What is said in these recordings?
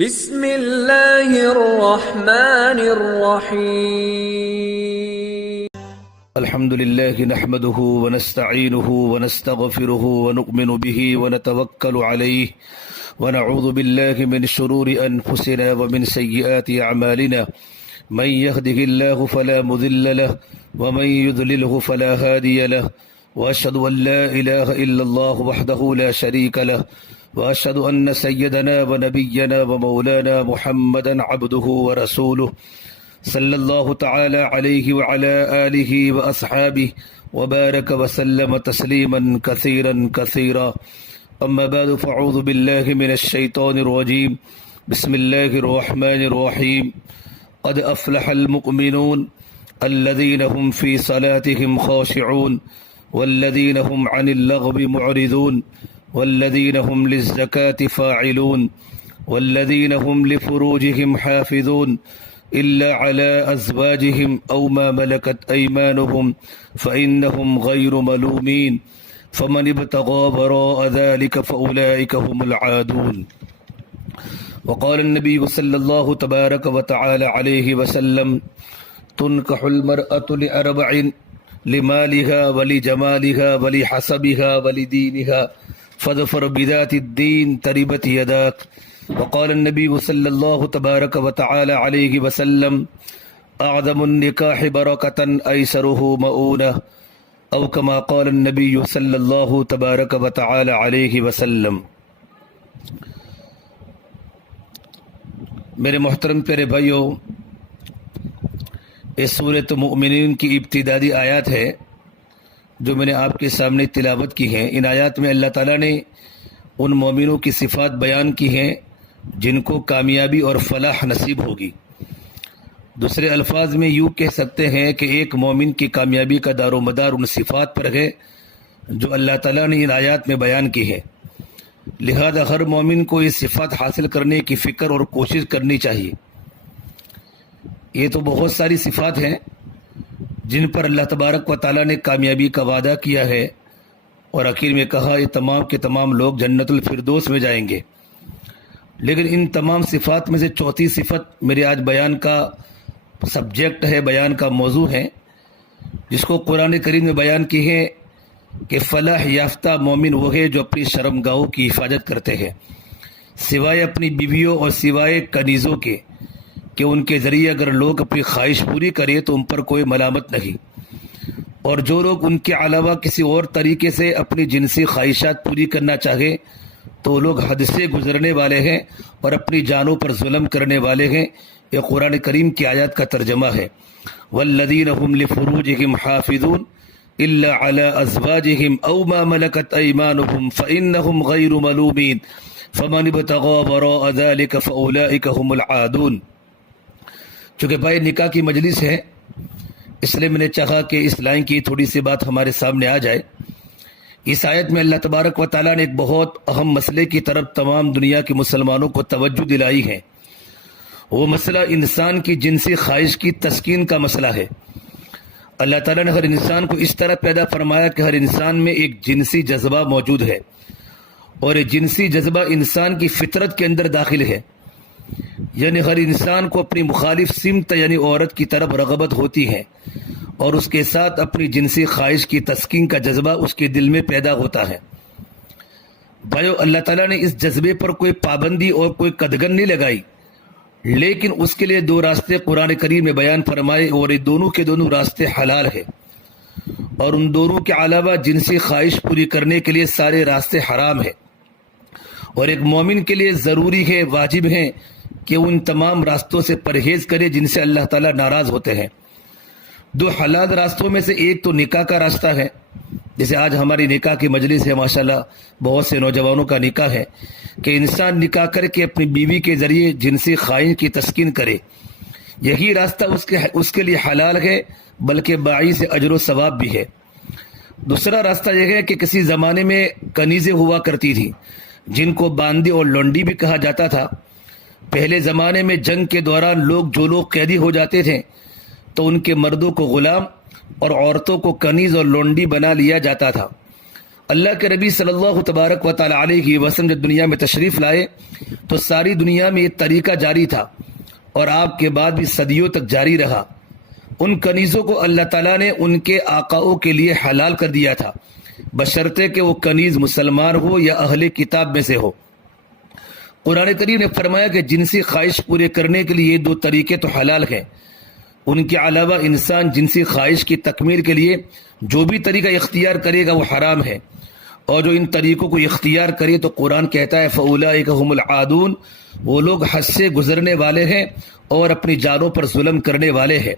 بسم اللہ الرحمن الرحیم الحمد لله نحمده ونستعينه ونستغفره ونؤمن به ونتوكل عليه ونعوذ بالله من شرور أنفسنا ومن سيئات أعمالنا من يهده الله فلا مضل له ومن يضلله فلا هادي له وأشهد أن لا إله إلا الله وحده لا شريك له وأشهد أن سيدنا ونبينا ومولانا محمدا عبده ورسوله صلی اللہ تعالی علیہ وعلى آلہ وأصحابہ وبارک وسلم تسلیما کثیرا کثیرا اما بعد فاعوذ باللہ من الشیطان الرجیم بسم اللہ الرحمن الرحیم قد افلح المؤمنون الذین هم فی صلاتهم خاشعون والذین هم عن اللغو معرضون والذین هم للزکاة فاعلون والذین هم لفروجهم حافظون إلا على أزواجهم أو ما ملكت أيمانهم فإنهم غير ملومين فمن ابتغى وراء ذلك فأولئك هم العادون. وقال النبي صلى الله تبارك وتعالى عليه وسلم تنكح المرأة لأربع لمالها ولجمالها ولحسبها ولدينها فاظفر بذات الدين تربت يداك. وقال النبي صلى الله تبارك وتعالى عليه وسلم أعظم النكاح بركة أيسره مؤونة أو كما قال النبي صلى الله تبارك وتعالى عليه وسلم. میرے محترم پیارے بھائیوں، اس سورۃ مؤمنین کی ابتدائی آیات ہے جو میں نے آپ کے سامنے تلاوت کی ہیں. ان آیات میں اللہ تعالیٰ نے ان مومنوں کی صفات بیان کی ہیں جن کو کامیابی اور فلاح نصیب ہوگی. دوسرے الفاظ میں یوں کہہ سکتے ہیں کہ ایک مومن کی کامیابی کا دار و مدار ان صفات پر ہے جو اللہ تعالیٰ نے ان آیات میں بیان کی ہے. لہذا ہر مومن کو یہ صفات حاصل کرنے کی فکر اور کوشش کرنی چاہیے. یہ تو بہت ساری صفات ہیں جن پر اللہ تبارک و تعالیٰ نے کامیابی کا وعدہ کیا ہے اور آخر میں کہا یہ تمام کے تمام لوگ جنت الفردوس میں جائیں گے. لیکن ان تمام صفات میں سے چوتھی صفت میرے آج بیان کا سبجیکٹ ہے، بیان کا موضوع ہے، جس کو قرآن کریم میں بیان کی ہے کہ فلاح یافتہ مومن وہ ہے جو اپنی شرمگاہوں کی حفاظت کرتے ہیں، سوائے اپنی بیویوں اور سوائے کنیزوں کے، کہ ان کے ذریعے اگر لوگ اپنی خواہش پوری کرے تو ان پر کوئی ملامت نہیں، اور جو لوگ ان کے علاوہ کسی اور طریقے سے اپنی جنسی خواہشات پوری کرنا چاہے تو لوگ حد سے گزرنے والے ہیں اور اپنی جانوں پر ظلم کرنے والے ہیں. یہ قرآن کریم کی آیات کا ترجمہ ہے. والذین هم لفروجهم حافظون الا على ازواجهم او ما ملكت ايمانهم فانهم غير ملومين فمن ابتغى وراء ذلك فاولئك هم العادون. چونکہ بھائی نکاح کی مجلس ہے اس لیے میں نے چاہا کہ اس لائن کی تھوڑی سی بات ہمارے سامنے آ جائے. اس آیت میں اللہ تبارک و تعالیٰ نے ایک بہت اہم مسئلے کی طرف تمام دنیا کے مسلمانوں کو توجہ دلائی ہے. وہ مسئلہ انسان کی جنسی خواہش کی تسکین کا مسئلہ ہے. اللہ تعالیٰ نے ہر انسان کو اس طرح پیدا فرمایا کہ ہر انسان میں ایک جنسی جذبہ موجود ہے اور یہ جنسی جذبہ انسان کی فطرت کے اندر داخل ہے. یعنی ہر انسان کو اپنی مخالف سمت یعنی عورت کی طرف رغبت ہوتی ہے اور اس کے ساتھ اپنی جنسی خواہش کی تسکین کا جذبہ اس کے دل میں پیدا ہوتا ہے. بھائیو، اللہ تعالیٰ نے اس جذبے پر کوئی پابندی اور کوئی قدغن نہیں لگائی، لیکن اس کے لیے دو راستے قرآن کریم میں بیان فرمائے اور یہ دونوں کے دونوں راستے حلال ہیں، اور ان دونوں کے علاوہ جنسی خواہش پوری کرنے کے لیے سارے راستے حرام ہیں. اور ایک مومن کے لیے ضروری ہے، واجب ہے کہ ان تمام راستوں سے پرہیز کرے جن سے اللہ تعالیٰ ناراض ہوتے ہیں. دو حلال راستوں میں سے ایک تو نکاح کا راستہ ہے، جیسے آج ہماری نکاح کی مجلس ہے، ماشاءاللہ بہت سے نوجوانوں کا نکاح ہے، کہ انسان نکاح کر کے اپنی بیوی کے ذریعے جنسی خواہش کی تسکین کرے. یہی راستہ اس کے لیے حلال ہے، بلکہ باعث اجر و ثواب بھی ہے. دوسرا راستہ یہ ہے کہ کسی زمانے میں کنیزیں ہوا کرتی تھیں جن کو باندی اور لونڈی بھی کہا جاتا تھا. پہلے زمانے میں جنگ کے دوران جو لوگ قیدی ہو جاتے تھے تو ان کے مردوں کو غلام اور عورتوں کو کنیز اور لونڈی بنا لیا جاتا تھا. اللہ کے نبی صلی اللہ تبارک و تعالی علیہ وسلم جب دنیا میں تشریف لائے تو ساری دنیا میں یہ طریقہ جاری تھا اور آپ کے بعد بھی صدیوں تک جاری رہا۔ ان کنیزوں کو اللہ تعالیٰ نے ان کے آقاؤں کے لیے حلال کر دیا تھا، بشرطے کہ وہ کنیز مسلمان ہو یا اہل کتاب میں سے ہو۔ قرآن کریم نے فرمایا کہ جنسی خواہش پورے کرنے کے لیے یہ دو طریقے تو حلال ہیں، ان کے علاوہ انسان جنسی خواہش کی تکمیل کے لیے جو بھی طریقہ اختیار کرے گا وہ حرام ہے، اور جو ان طریقوں کو اختیار کرے تو قرآن کہتا ہے فَأُولَٰئِكَ هُمُ الْعَادُونَ، وہ لوگ حد سے گزرنے والے ہیں اور اپنی جانوں پر ظلم کرنے والے ہیں۔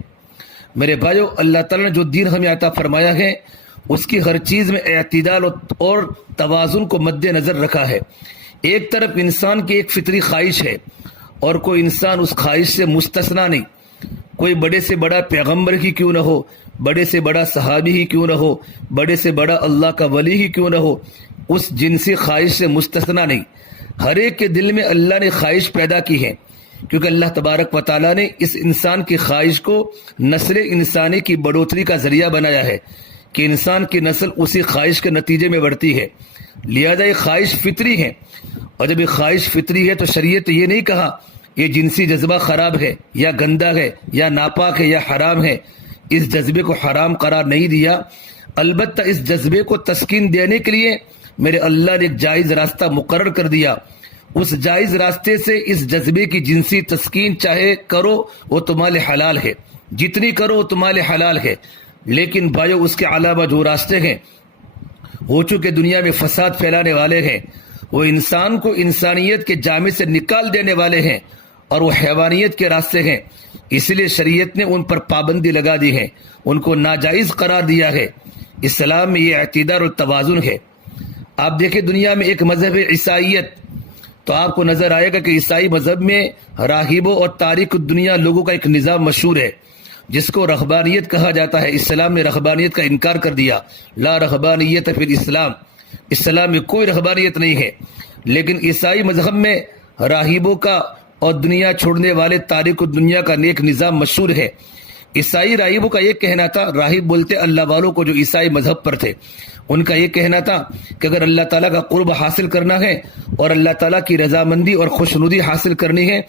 میرے بھائیو، اللہ تعالیٰ نے جو دین ہمیں عطا فرمایا ہے اس کی ہر چیز میں اعتدال اور توازن کو مد نظر رکھا ہے۔ ایک طرف انسان کی ایک فطری خواہش ہے اور کوئی انسان اس خواہش سے مستثنا نہیں، کوئی بڑے سے بڑا پیغمبر ہی کیوں نہ ہو، بڑے سے بڑا صحابی ہی کیوں نہ ہو، بڑے سے بڑا اللہ کا ولی ہی کیوں نہ ہو، اس جنسی خواہش سے مستثنا نہیں۔ ہر ایک کے دل میں اللہ نے خواہش پیدا کی ہے، کیونکہ اللہ تبارک و تعالیٰ نے اس انسان کی خواہش کو نسل انسانی کی بڑھوتری کا ذریعہ بنایا ہے کہ انسان کی نسل اسی خواہش کے نتیجے میں بڑھتی ہے، لہذا یہ خواہش فطری ہے، اور جب یہ خواہش فطری ہے تو شریعت یہ نہیں کہا یہ جنسی جذبہ خراب ہے یا گندا ہے یا ناپاک ہے یا حرام ہے، اس جذبے کو حرام قرار نہیں دیا، البتہ اس جذبے کو تسکین دینے کے لیے میرے اللہ نے ایک جائز راستہ مقرر کر دیا۔ اس جائز راستے سے اس جذبے کی جنسی تسکین چاہے کرو وہ تمہارے حلال ہے، جتنی کرو وہ تمہارے حلال ہے، لیکن بھائیو اس کے علاوہ جو راستے ہیں ہو چکے دنیا میں فساد پھیلانے والے ہیں، وہ انسان کو انسانیت کے جامع سے نکال دینے والے ہیں اور وہ حیوانیت کے راستے ہیں، اس لیے شریعت نے ان پر پابندی لگا دی ہے، ان کو ناجائز قرار دیا ہے۔ اسلام میں یہ اعتدال اور توازن ہے۔ آپ دیکھیں دنیا میں ایک مذہب ہے عیسائیت، تو آپ کو نظر آئے گا کہ عیسائی مذہب میں راہبوں اور تارک دنیا لوگوں کا ایک نظام مشہور ہے جس کو رہبانیت کہا جاتا ہے۔ اسلام نے رہبانیت کا انکار کر دیا، لا رہبانیت فی الاسلام، اسلام میں کوئی رہبانیت نہیں ہے، لیکن عیسائی مذہب میں راہبوں کا اور دنیا چھوڑنے والے تارک دنیا کا نیک نظام مشہور ہے۔ عیسائی راہبوں کا یہ کہنا تھا، راہب بولتے اللہ والوں کو جو عیسائی مذہب پر تھے، ان کا یہ کہنا تھا کہ اگر اللہ تعالیٰ کا قرب حاصل کرنا ہے اور اللہ تعالیٰ کی رضامندی اور خوشنودی حاصل کرنی ہے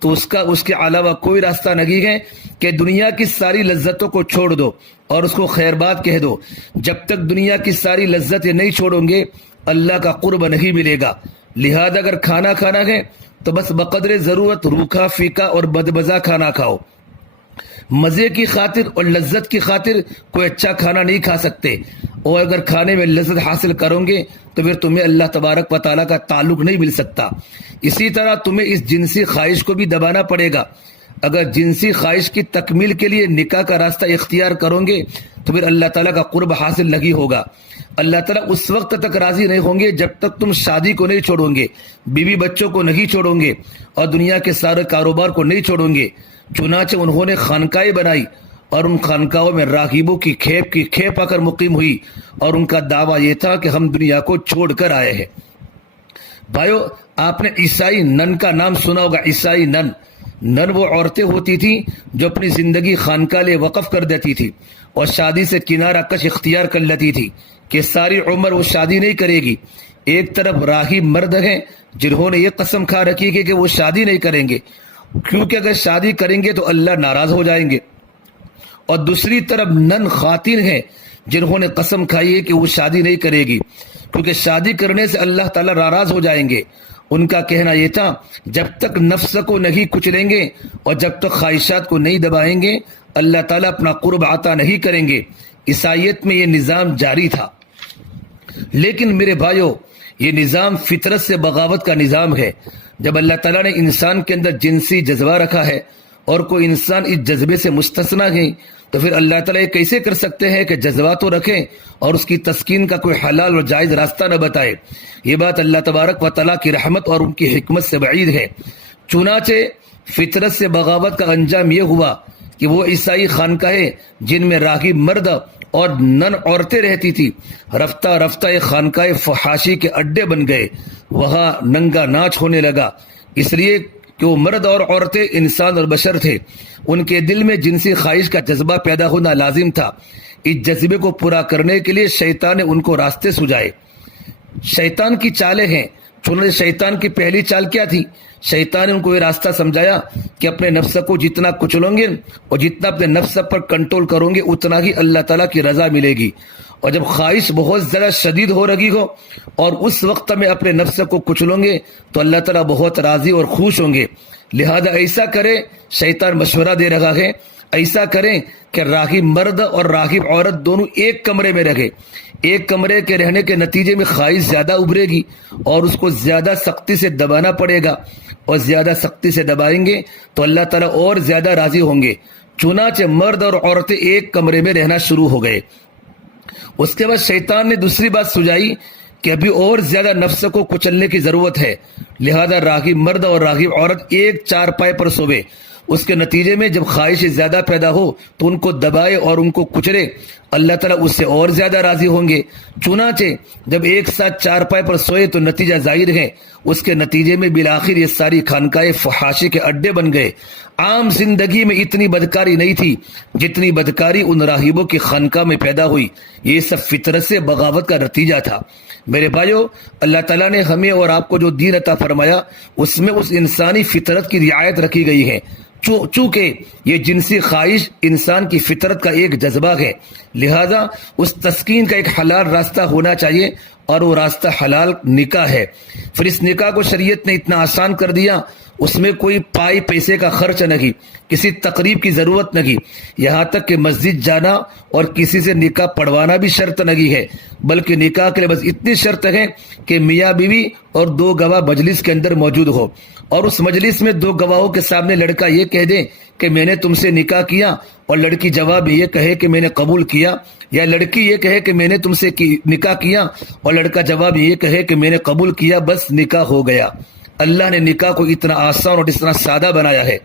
تو اس کے علاوہ کوئی راستہ نہیں ہے کہ دنیا کی ساری لذتوں کو چھوڑ دو اور اس کو خیر بات کہہ دو۔ جب تک دنیا کی ساری لذتیں نہیں چھوڑو گے اللہ کا قرب نہیں ملے گا۔ لہذا اگر کھانا کھانا ہے تو بس بقدر ضرورت روکھا پھیکا اور بدمزہ کھانا کھاؤ، مزے کی خاطر اور لذت کی خاطر کوئی اچھا کھانا نہیں کھا سکتے، اور اگر کھانے میں لذت حاصل کرو گے تو پھر تمہیں اللہ تبارک و تعالیٰ کا تعلق نہیں مل سکتا۔ اسی طرح تمہیں اس جنسی خواہش کو بھی دبانا پڑے گا، اگر جنسی خواہش کی تکمیل کے لیے نکاح کا راستہ اختیار کرو گے تو پھر اللہ تعالیٰ کا قرب حاصل نہیں ہوگا۔ اللہ تعالیٰ اس وقت تک راضی نہیں ہوں گے جب تک تم شادی کو نہیں چھوڑو گے، بیوی بچوں کو نہیں چھوڑو گے اور دنیا کے سارے کاروبار کو نہیں چھوڑو گے۔ چنانچہ انہوں نے خانقاہیں بنائی اور ان خانقاہوں میں راغبوں کی کھیپ آ کر مقیم ہوئی، اور ان کا دعویٰ یہ تھا کہ ہم دنیا کو چھوڑ کر آئے ہیں۔ بھائیو، آپ نے عیسائی نن کا نام سنا ہوگا۔ عیسائی نن وہ عورتیں ہوتی تھیں جو اپنی زندگی خانقاہ لے وقف کر دیتی تھی اور شادی سے کنارہ کش اختیار کر لیتی تھی کہ ساری عمر وہ شادی نہیں کرے گی۔ ایک طرف راہب مرد ہیں جنہوں نے یہ قسم کھا رکھی ہے کہ وہ شادی نہیں کریں گے کیونکہ اگر شادی کریں گے تو اللہ ناراض ہو جائیں گے، اور دوسری طرف نن خواتین ہیں جنہوں نے قسم کھائی ہے کہ وہ شادی نہیں کرے گی کیونکہ شادی کرنے سے اللہ تعالیٰ ناراض ہو جائیں گے۔ ان کا کہنا یہ تھا جب تک نفس کو نہیں کچلیں گے اور جب تک خواہشات کو نہیں دبائیں گے اللہ تعالیٰ اپنا قرب عطا نہیں کریں گے۔ عیسائیت میں یہ نظام جاری تھا، لیکن میرے بھائیوں یہ نظام فطرت سے بغاوت کا نظام ہے۔ جب اللہ تعالیٰ نے انسان کے اندر جنسی جذبہ رکھا ہے اور کوئی انسان اس جذبے سے مستثنا ہے تو پھر اللہ تعالیٰ یہ کیسے کر سکتے ہیں کہ جذبات تو رکھیں اور اس کی تسکین کا کوئی حلال اور جائز راستہ نہ بتائے؟ یہ بات اللہ تبارک و تعالیٰ کی رحمت اور ان کی حکمت سے بعید ہے۔ چنانچہ فطرت سے بغاوت کا انجام یہ ہوا کہ وہ عیسائی خانقاہیں جن میں راغب مرد اور نن عورتیں رہتی تھی رفتہ رفتہ ایک خانقاہ فحاشی کے اڈے بن گئے، وہاں ننگا ناچ ہونے لگا، اس لیے کہ وہ مرد اور عورتیں انسان اور بشر تھے، ان کے دل میں جنسی خواہش کا جذبہ پیدا ہونا لازم تھا۔ اس جذبے کو پورا کرنے کے لیے شیطان نے ان کو راستے سجائے۔ شیطان کی چالیں ہیں. چنانچہ شیطان کی پہلی چال کیا تھی؟ شیطان نے ان کو یہ راستہ سمجھایا کہ اپنے نفس کو جتنا کچلو گے اور جتنا اپنے نفس پر کنٹرول کرو گے اتنا ہی اللہ تعالیٰ کی رضا ملے گی. اور جب خواہش بہت زیادہ شدید ہو رہی ہو اور اس وقت میں اپنے نفس کو کچلو گے تو اللہ تعالیٰ بہت راضی اور خوش ہوں گے. لہذا ایسا کرے، شیطان مشورہ دے رہا ہے، ایسا کریں کہ راغب مرد اور راغب عورت دونوں ایک کمرے میں رہے. ایک کمرے کے رہنے کے نتیجے میں خواہش زیادہ ابھرے گی اور اس کو زیادہ سختی سے دبانا پڑے گا، اور زیادہ سختی سے دبائیں گے تو اللہ تعالیٰ اور زیادہ راضی ہوں گے. چنانچہ مرد اور عورتیں ایک کمرے میں رہنا شروع ہو گئے. اس کے بعد شیطان نے دوسری بات سجائی کہ ابھی اور زیادہ نفس کو کچلنے کی ضرورت ہے. لہذا راغب مرد اور راغب عورت ایک چارپائی پر سوئے. اس کے نتیجے میں جب خواہش زیادہ پیدا ہو تو ان کو دبائے اور ان کو کچلے، اللہ تعالیٰ اس سے اور زیادہ راضی ہوں گے. چنانچہ جب ایک ساتھ چارپائی پر سوئے تو نتیجہ ظاہر ہے. اس کے نتیجے میں بالآخر یہ ساری خانقاہیں فحاشی کے اڈے بن گئے. عام زندگی میں اتنی بدکاری نہیں تھی جتنی بدکاری ان راہبوں کی خانقاہ میں پیدا ہوئی. یہ سب فطرت سے بغاوت کا نتیجہ تھا. میرے بھائیو، اللہ تعالیٰ نے ہمیں اور آپ کو جو دین عطا فرمایا اس میں اس انسانی فطرت کی رعایت رکھی گئی ہے. چونکہ یہ جنسی خواہش انسان کی فطرت کا ایک جذبہ ہے، لہذا اس تسکین کا ایک حلال راستہ ہونا چاہیے، اور وہ راستہ حلال نکاح ہے. پھر اس نکاح کو شریعت نے اتنا آسان کر دیا، اس میں کوئی پائی پیسے کا خرچ نہیں، کسی تقریب کی ضرورت نہیں، یہاں تک کہ مسجد جانا اور کسی سے نکاح پڑھوانا بھی شرط نہیں ہے، بلکہ نکاح کے لیے بس اتنی شرط ہے کہ میاں بیوی اور دو گواہ مجلس کے اندر موجود ہو، اور اس مجلس میں دو گواہوں کے سامنے لڑکا یہ کہہ دے کہ میں نے تم سے نکاح کیا، اور لڑکی جواب یہ کہے کہ میں نے قبول کیا، یا لڑکی یہ کہے کہ میں نے تم سے نکاح کیا اور لڑکا جواب یہ کہے کہ میں نے قبول کیا، بس نکاح ہو گیا. اللہ نے نکاح کو اتنا آسان اور اتنا سادہ بنایا ہے.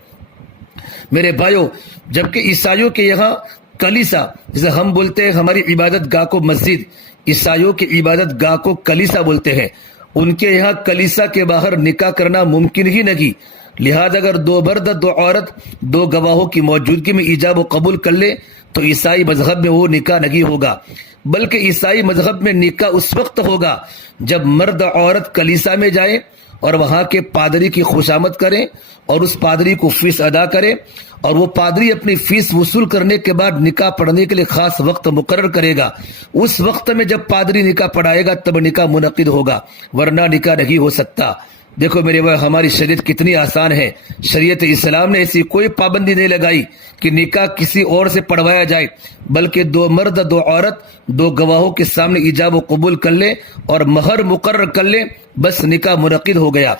میرے بھائیو، جبکہ عیسائیوں کے یہاں کلیسا، جسے ہم بولتے ہیں ہماری عبادت گاہ کو مسجد، عیسائیوں کی عبادت گاہ کو کلیسا بولتے ہیں. ان کے یہاں کلیسا کے باہر نکاح کرنا ممکن ہی نہیں. لہذا اگر دو مرد دو عورت دو گواہوں کی موجودگی میں ایجاب و قبول کر لے تو عیسائی مذہب میں وہ نکاح نہیں ہوگا، بلکہ عیسائی مذہب میں نکاح اس وقت ہوگا جب مرد عورت کلیسا میں جائیں اور وہاں کے پادری کی خوشامد کریں اور اس پادری کو فیس ادا کرے، اور وہ پادری اپنی فیس وصول کرنے کے بعد نکاح پڑھنے کے لیے خاص وقت مقرر کرے گا. اس وقت میں جب پادری نکاح پڑھائے گا تب نکاح منعقد ہوگا، ورنہ نکاح نہیں ہو سکتا. دیکھو میرے بھائی، ہماری شریعت کتنی آسان ہے. شریعت اسلام نے ایسی کوئی پابندی نہیں لگائی کہ نکاح کسی اور سے پڑھوایا جائے، بلکہ دو مرد دو عورت دو گواہوں کے سامنے ایجاب و قبول کر لے اور مہر مقرر کر لے، بس نکاح منعقد ہو گیا.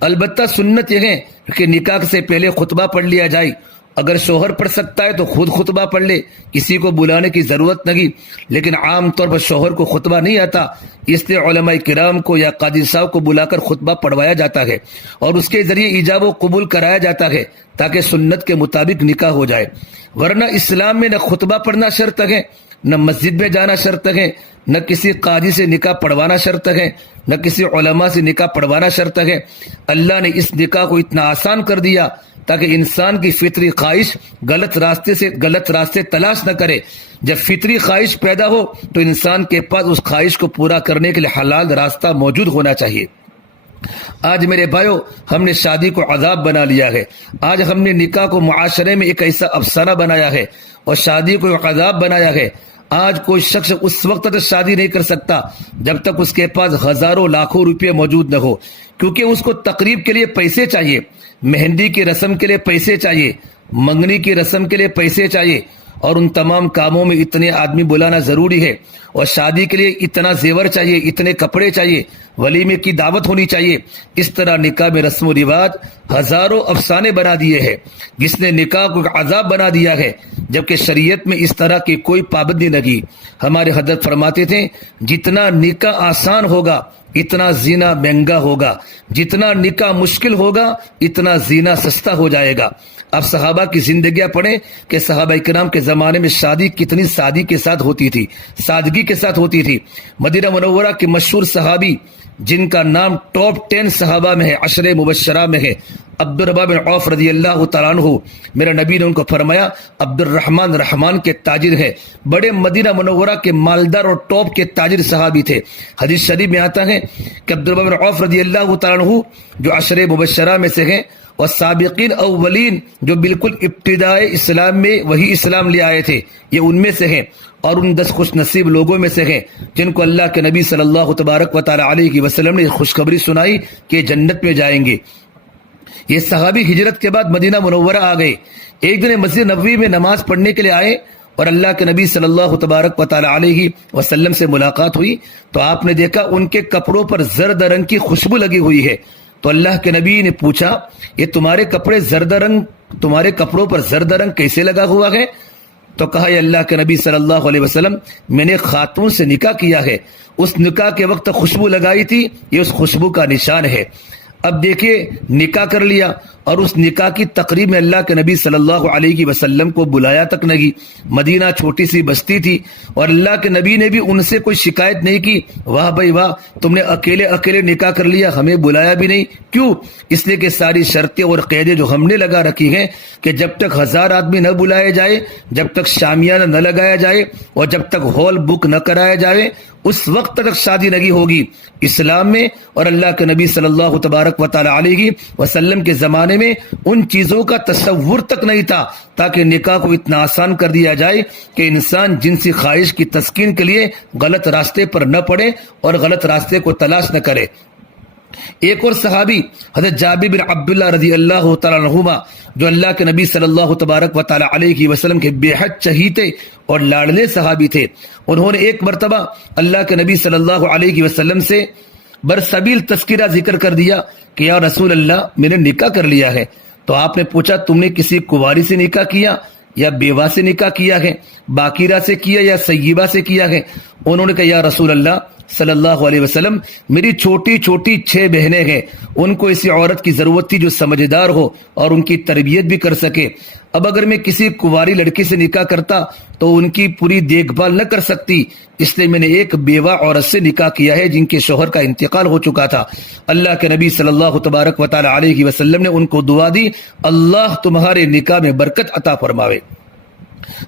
البتہ سنت یہ ہے کہ نکاح سے پہلے خطبہ پڑھ لیا جائے. اگر شوہر پڑھ سکتا ہے تو خود خطبہ پڑھ لے، کسی کو بلانے کی ضرورت نہیں. لیکن عام طور پر شوہر کو خطبہ نہیں آتا، اس لیے علماء کرام کو یا قاضی صاحب کو بلا کر خطبہ پڑھوایا جاتا ہے اور اس کے ذریعے ایجاب و قبول کرایا جاتا ہے تاکہ سنت کے مطابق نکاح ہو جائے. ورنہ اسلام میں نہ خطبہ پڑھنا شرط ہے، نہ مسجد میں جانا شرط ہے، نہ کسی قاضی سے نکاح پڑھوانا شرط ہے، نہ کسی علماء سے نکاح پڑھوانا شرط ہے. اللہ نے اس نکاح کو اتنا آسان کر دیا تاکہ انسان کی فطری خواہش غلط راستے تلاش نہ کرے. جب فطری خواہش پیدا ہو تو انسان کے پاس اس خواہش کو پورا کرنے کے لیے حلال راستہ موجود ہونا چاہیے. آج میرے بھائیو، ہم نے شادی کو عذاب بنا لیا ہے. آج ہم نے نکاح کو معاشرے میں ایک ایسا افسانہ بنایا ہے اور شادی کو ایک عذاب بنایا ہے. آج کوئی شخص اس وقت تک شادی نہیں کر سکتا جب تک اس کے پاس ہزاروں لاکھوں روپے موجود نہ ہو، کیونکہ اس کو تقریب کے لیے پیسے چاہیے، مہندی کی رسم کے لیے پیسے چاہیے، منگنی کی رسم کے لیے پیسے چاہیے، اور ان تمام کاموں میں اتنے آدمی بلانا ضروری ہے. اور شادی کے لیے اتنا زیور چاہیے، اتنے کپڑے چاہیے، ولیمے کی دعوت ہونی چاہیے. اس طرح نکاح میں رسم و رواج ہزاروں افسانے بنا دیے ہیں، جس نے نکاح کو عذاب بنا دیا ہے، جبکہ شریعت میں اس طرح کی کوئی پابندی نہیں. ہمارے حضرت فرماتے تھے جتنا نکاح آسان ہوگا اتنا زینا مہنگا ہوگا، جتنا نکاح مشکل ہوگا اتنا زینا سستا ہو جائے گا. اب صحابہ کی زندگیاں پڑھیں کہ صحابہ کرام کے زمانے میں شادی کتنی سادگی کے ساتھ ہوتی تھی. مدینہ منورہ کے مشہور صحابی جن کا نام ٹاپ 10 صحابہ میں ہے، 10 مبشرہ میں ہے، عبد الرحمن بن عوف رضی اللہ تعالیٰ عنہ، میرا نبی نے ان کو فرمایا عبد الرحمن رحمان کے تاجر ہے، بڑے مدینہ منورہ کے مالدار اور ٹاپ کے تاجر صحابی تھے۔ حدیث شریف میں آتا ہے کہ عبد الرحمن بن عوف رضی اللہ تعالیٰ عنہ جو عشرے مبشرہ میں سے ہیں اور سابقین اولین جو بالکل ابتدائے اسلام میں وہی اسلام لے آئے تھے، یہ ان میں سے ہیں، اور ان 10 خوش نصیب لوگوں میں سے ہیں جن کو اللہ کے نبی صلی اللہ تبارک و تعالی علیہ وسلم نے خوشخبری سنائی کہ جنت میں جائیں گے۔ یہ صحابی ہجرت کے بعد مدینہ منورہ آ گئے۔ ایک دن مسجد نبوی میں نماز پڑھنے کے لیے آئے اور اللہ کے نبی صلی اللہ تبارک و تعالی علیہ وسلم سے ملاقات ہوئی تو آپ نے دیکھا ان کے کپڑوں پر زرد رنگ کی خوشبو لگی ہوئی ہے۔ تو اللہ کے نبی نے پوچھا یہ تمہارے کپڑوں پر زرد رنگ کیسے لگا ہوا ہے؟ تو کہا یہ اللہ کے نبی صلی اللہ علیہ وسلم میں نے خاتون سے نکاح کیا ہے، اس نکاح کے وقت خوشبو لگائی تھی، یہ اس خوشبو کا نشان ہے۔ اب دیکھیے نکاح کر لیا اور اس نکاح کی تقریب میں اللہ کے نبی صلی اللہ علیہ وسلم کو بلایا تک نہیں۔ مدینہ چھوٹی سی بستی تھی اور اللہ کے نبی نے بھی ان سے کوئی شکایت نہیں کی، واہ بھائی واہ تم نے اکیلے نکاح کر لیا، ہمیں بلایا بھی نہیں، کیوں؟ اس لیے کہ ساری شرطیں اور قیدیں جو ہم نے لگا رکھی ہیں کہ جب تک 1000 آدمی نہ بلائے جائے، جب تک شامیانہ نہ لگایا جائے اور جب تک ہال بک نہ کرایا جائے اس وقت تک شادی نہیں ہوگی۔ اسلام میں اور اللہ کے نبی صلی اللہ تبارک و تعالی علیہ وسلم کے زمانے میں ان چیزوں کا تصور تک نہیں تھا تاکہ نکاح کو اتنا آسان کر دیا جائے کہ انسان جنسی خواہش کی تسکین کے لیے غلط راستے پر نہ پڑے اور غلط راستے کو تلاش نہ کرے۔ ایک اور صحابی حضرت جابر بن عبداللہ رضی اللہ تعالیٰ عنہما جو اللہ کے نبی صلی اللہ تبارک و تعالی علیہ وسلم کے بے حد چہیتے اور لاڈلے صحابی تھے، انہوں نے ایک مرتبہ اللہ کے نبی صلی اللہ علیہ وسلم سے برسبیل تذکرہ ذکر کر دیا کہ یا رسول اللہ میں نے نکاح کر لیا ہے۔ تو آپ نے پوچھا تم نے کسی کنواری سے نکاح کیا یا بیوہ سے نکاح کیا ہے، باکرہ سے کیا یا سیبہ سے کیا ہے؟ انہوں نے کہا یا رسول اللہ صلی اللہ علیہ وسلم میری چھوٹی 6 بہنیں ہیں، ان کو ایسی عورت کی ضرورت تھی جو سمجھدار ہو اور ان کی تربیت بھی کر سکے۔ اب اگر میں کسی کنواری لڑکی سے نکاح کرتا تو ان کی پوری دیکھ بھال نہ کر سکتی، اس لیے میں نے ایک بیوہ عورت سے نکاح کیا ہے جن کے شوہر کا انتقال ہو چکا تھا۔ اللہ کے نبی صلی اللہ تبارک و تعالی علیہ وسلم نے ان کو دعا دی اللہ تمہارے نکاح میں برکت عطا فرماوے۔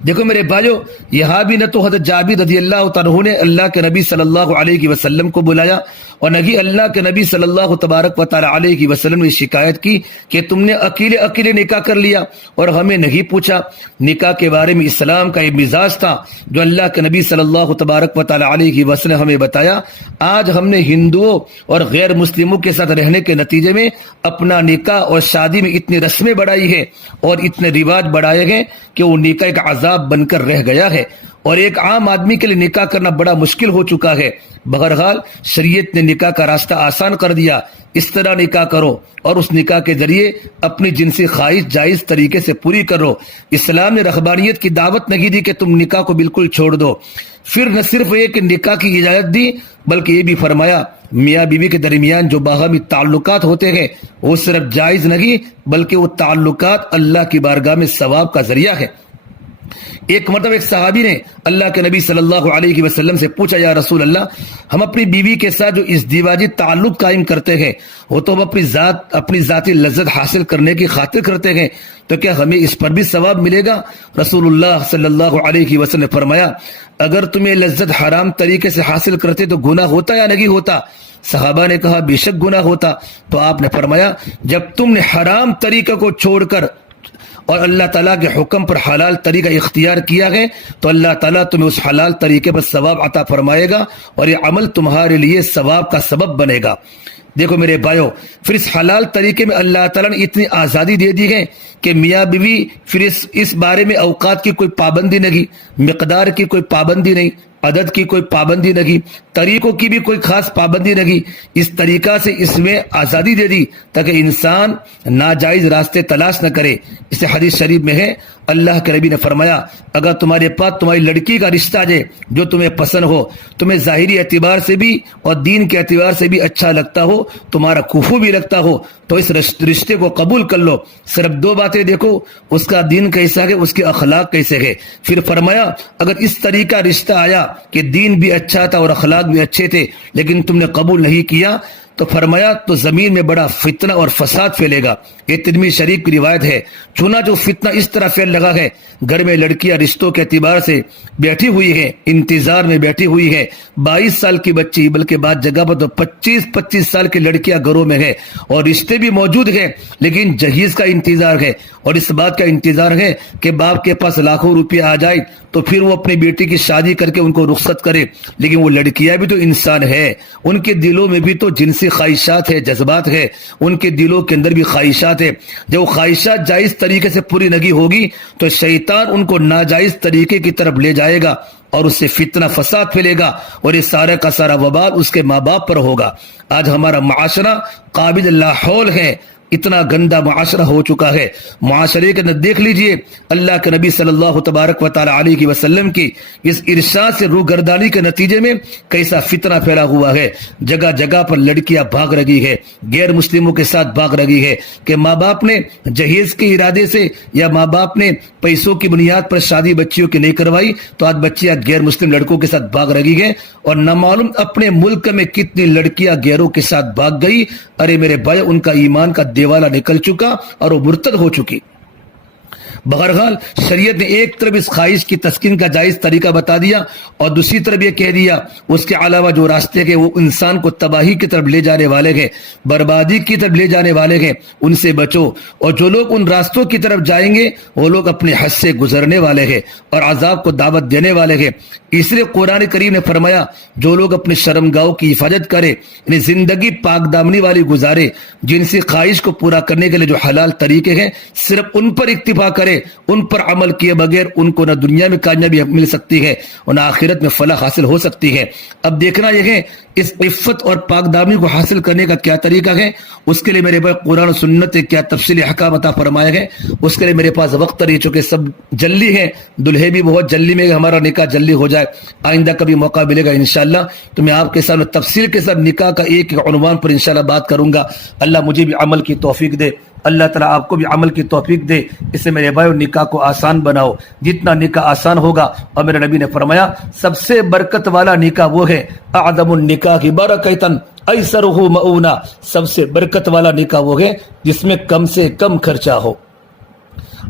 دیکھو میرے بھائیو، یہاں بھی نہ تو حضرت جابر رضی اللہ تعالیٰ عنہ نے اللہ کے نبی صلی اللہ علیہ وسلم کو بلایا اور نہ ہی اللہ کے نبی صلی اللہ تبارک و تعالی علیہ وسلم نے شکایت کی کہ تم نے اکیلے نکاح کر لیا اور ہمیں نہیں پوچھا۔ نکاح کے بارے میں اسلام کا ایک مزاج تھا جو اللہ کے نبی صلی اللہ تبارک و تعالی علیہ وسلم نے ہمیں بتایا۔ آج ہم نے ہندوؤں اور غیر مسلموں کے ساتھ رہنے کے نتیجے میں اپنا نکاح اور شادی میں اتنی رسمیں بڑھائی ہیں اور اتنے رواج بڑھائے گئے کہ وہ نکاح ایک عذاب بن کر رہ گیا ہے اور ایک عام آدمی کے لیے نکاح کرنا بڑا مشکل ہو چکا ہے۔ بہرحال شریعت نے نکاح کا راستہ آسان کر دیا، اس طرح نکاح کرو اور اس نکاح کے ذریعے اپنی جنسی خواہش جائز طریقے سے پوری کرو۔ اسلام نے رہبانیت کی دعوت نہیں دی کہ تم نکاح کو بالکل چھوڑ دو، پھر نہ صرف یہ کہ نکاح کی اجازت دی بلکہ یہ بھی فرمایا میاں بیوی کے درمیان جو باہمی تعلقات ہوتے ہیں وہ صرف جائز نہیں بلکہ وہ تعلقات اللہ کی بارگاہ میں ثواب کا ذریعہ ہے۔ ایک مرتبہ ایک صحابی نے اللہ کے نبی صلی اللہ علیہ وسلم سے پوچھا یا رسول اللہ ہم اپنی بیوی کے ساتھ جو ازدواجی تعلق قائم کرتے ہیں وہ تو ہم اپنی ذاتی لذت حاصل کرنے کی خاطر کرتے ہیں، تو کیا ہمیں اس پر بھی ثواب ملے گا؟ رسول اللہ صلی اللہ علیہ وسلم نے فرمایا اگر تمہیں لذت حرام طریقے سے حاصل کرتے تو گناہ ہوتا یا نہیں ہوتا؟ صحابہ نے کہا بے شک گناہ ہوتا۔ تو آپ نے فرمایا جب تم نے حرام طریقے کو چھوڑ کر اور اللہ تعالیٰ کے حکم پر حلال طریقہ اختیار کیا ہے تو اللہ تعالیٰ تمہیں اس حلال طریقے پر ثواب عطا فرمائے گا اور یہ عمل تمہارے لیے ثواب کا سبب بنے گا۔ دیکھو میرے بھائیو، پھر اس حلال طریقے میں اللہ تعالیٰ نے اتنی آزادی دے دی ہے کہ میاں بیوی پھر اس بارے میں اوقات کی کوئی پابندی نہیں، مقدار کی کوئی پابندی نہیں، عدد کی کوئی پابندی نہیں، طریقوں کی بھی کوئی خاص پابندی نہیں۔ اس طریقہ سے اس میں آزادی دے دی تاکہ انسان ناجائز راستے تلاش نہ کرے۔ اس حدیث شریف میں ہے اللہ کے نبی نے فرمایا اگر تمہارے پاس تمہاری لڑکی کا رشتہ ہے جو تمہیں پسند ہو، تمہیں ظاہری اعتبار سے بھی اور دین کے اعتبار سے بھی اچھا لگتا ہو، تمہارا کفو بھی لگتا ہو، تو اس رشتے کو قبول کر لو۔ صرف 2 باتیں دیکھو، اس کا دین کیسا ہے، اس کے اخلاق کیسے ہے۔ پھر فرمایا اگر اس طریقہ رشتہ آیا کہ دین بھی اچھا تھا اور اخلاق بھی اچھے تھے لیکن تم نے قبول نہیں کیا تو فرمایا تو زمین میں بڑا فتنہ اور فساد پھیلے گا. یہ ترمذی شریف کی روایت ہے. چنانچہ جو فتنہ اس طرح پھیل لگا ہے, گھر میں لڑکیاں رشتوں کے اعتبار سے بیٹھی ہوئی ہیں, انتظار میں بیٹھی ہوئی ہیں. 22 سال کی بچی, بلکہ بعض جگہ پر تو 25 سال کی لڑکیاں گھروں میں ہیں, اور رشتے بھی موجود ہیں, لیکن جہیز کا انتظار ہے, اور اس بات کا انتظار ہے کہ باپ کے پاس لاکھوں روپیہ آ جائے تو پھر وہ اپنی بیٹی کی شادی کر کے ان کو رخصت کرے. لیکن وہ لڑکیاں بھی تو انسان ہے, ان کے دلوں میں بھی تو جنسی خواہشات ہے, جذبات ہے, ان کے دلوں کے اندر بھی خواہشات ہے. جب وہ خواہشات جائز طریقے سے پوری نہیں ہوگی تو شیطان ان کو ناجائز طریقے کی طرف لے جائے گا, اور اس سے فتنہ فساد پھیلے گا, اور یہ سارا کا سارا وبال اس کے ماں باپ پر ہوگا. آج ہمارا معاشرہ قابل لاحول ہے, اتنا گندا معاشرہ ہو چکا ہے. معاشرے کے اندر دیکھ لیجئے اللہ کے نبی صلی اللہ تبارک و تعالی علیہ وسلم کی اس ارشاد سے روگردانی کے نتیجے میں کیسا فتنہ پھیلا ہوا ہے. جگہ جگہ پر لڑکیاں بھاگ رہی ہے, غیر مسلموں کے ساتھ بھاگ رہی ہے, کہ ماں باپ نے جہیز کے ارادے سے یا ماں باپ نے پیسوں کی بنیاد پر شادی بچیوں کی نہیں کروائی, تو آج بچیاں غیر مسلم لڑکوں کے ساتھ بھاگ رہی ہیں. اور نہ معلوم اپنے ملک میں کتنی لڑکیاں غیروں کے ساتھ بھاگ گئی. ارے میرے بھائی, ان کا ایمان کا دیوالا نکل چکا اور وہ مرتد ہو چکی. بہرحال شریعت نے ایک طرف اس خواہش کی تسکین کا جائز طریقہ بتا دیا, اور دوسری طرف یہ کہہ دیا اس کے علاوہ جو راستے کے وہ انسان کو تباہی کی طرف لے جانے والے ہیں, بربادی کی طرف لے جانے والے ہیں, ان سے بچو. اور جو لوگ ان راستوں کی طرف جائیں گے وہ لوگ اپنے حد سے گزرنے والے ہیں اور عذاب کو دعوت دینے والے ہیں. اس لیے قرآن کریم نے فرمایا جو لوگ اپنے شرمگاہوں کی حفاظت کرے, یعنی زندگی پاک دامنی والی گزارے, جنسی خواہش کو پورا کرنے کے لیے جو حلال طریقے ہیں صرف ان پر اکتفا کرے, ان پر عمل کیے بغیر ان کو نہ دنیا میں کامیابی مل سکتی ہے اور نہ آخرت میں فلاح حاصل ہو سکتی ہے. اب دیکھنا یہ ہے اس عفت اور پاک دامنی کو حاصل کرنے کا کیا طریقہ ہے. اس کے لیے میرے پاس قرآن و سنت کیا تفصیلی احکام عطا فرمائے گئے. اس کے لیے میرے پاس وقت نہیں, چونکہ سب جلدی ہے, دلہے بھی بہت جلدی میں ہمارا نکاح جلدی ہو جائے. آئندہ کبھی موقع ملے گا انشاءاللہ تو میں آپ کے سامنے تفصیل کے ساتھ نکاح کا ایک عنوان پر انشاءاللہ بات کروں گا. اللہ مجھے بھی عمل کی توفیق دے, اللہ تعالیٰ آپ کو بھی عمل کی توفیق دے. اس سے میرے بھائی نکاح کو آسان بناؤ, جتنا نکاح آسان ہوگا. اور میرے نبی نے فرمایا سب سے برکت والا نکاح وہ ہے اعظم النکاح برکتاً ایسرہ مؤونہ, سب سے برکت والا نکاح وہ ہے جس میں کم سے کم خرچہ ہو.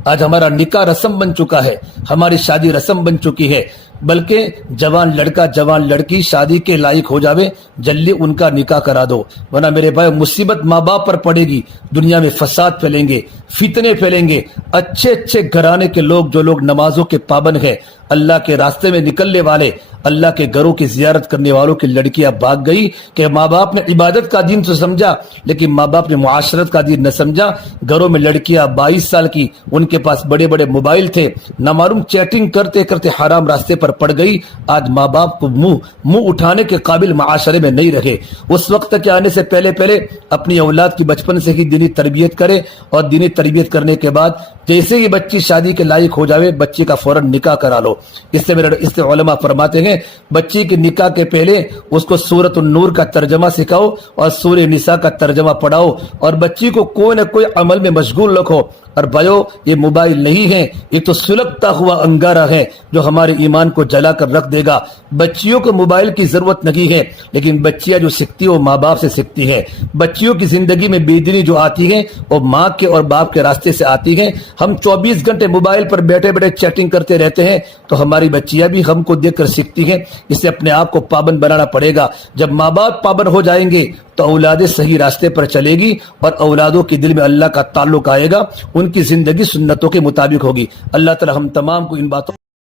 آج ہمارا نکاح رسم بن چکا ہے, ہماری شادی رسم بن چکی ہے, بلکہ جوان لڑکا جوان لڑکی شادی کے لائق ہو جاوے جلدی ان کا نکاح کرا دو, ورنہ میرے بھائی مصیبت ماں باپ پر پڑے گی. دنیا میں فساد پھیلیں گے, فتنے پھیلیں گے. اچھے اچھے گھرانے کے لوگ, جو لوگ نمازوں کے پابند ہیں, اللہ کے راستے میں نکلنے والے, اللہ کے گھروں کی زیارت کرنے والوں کی لڑکیاں بھاگ گئی کہ ماں باپ نے عبادت کا دین تو سمجھا لیکن ماں باپ نے معاشرت کا دین نہ سمجھا. گھروں میں لڑکیاں 22 سال کی, ان کے پاس بڑے بڑے موبائل تھے, نہ معلوم چیٹنگ کرتے کرتے حرام راستے پر پڑ گئی. آج ماں باپ کو منہ اٹھانے کے قابل معاشرے میں نہیں رہے. اس وقت کے آنے سے پہلے اپنی اولاد کی بچپن سے ہی دینی تربیت کرے, اور دینی تربیت کرنے کے بعد جیسے ہی بچی شادی کے لائق ہو جاوے بچی کا فوراً نکاح کرا لو. اس سے علماء فرماتے ہیں بچی کے نکاح کے پہلے اس کو سورۃ النور کا ترجمہ سکھاؤ اور سورہ نساء کا ترجمہ پڑھاؤ, اور بچی کو کوئی نہ کوئی عمل میں مشغول رکھو. اور بھائیو یہ موبائل نہیں ہے, یہ تو سلگتا ہوا انگارہ ہے جو ہمارے ایمان کو جلا کر رکھ دے گا. بچیوں کو موبائل کی ضرورت نہیں ہے, لیکن بچیاں جو سیکھتی ہیں وہ ماں باپ سے سیکھتی ہیں. بچیوں کی زندگی میں بے دینی جو آتی ہے وہ ماں کے اور باپ کے راستے سے آتی ہے. ہم 24 گھنٹے موبائل پر بیٹھے بیٹھے چیٹنگ کرتے رہتے ہیں تو ہماری بچیاں بھی ہم کو دیکھ کر سیکھتی ہیں. اس سے اپنے آپ کو پابند بنانا پڑے گا. جب ماں باپ پابند ہو جائیں گے تو اولادیں صحیح راستے پر چلے گی, اور اولادوں کے دل میں اللہ کا تعلق آئے گا, ان کی زندگی سنتوں کے مطابق ہوگی. اللہ تعالی ہم تمام کو ان باتوں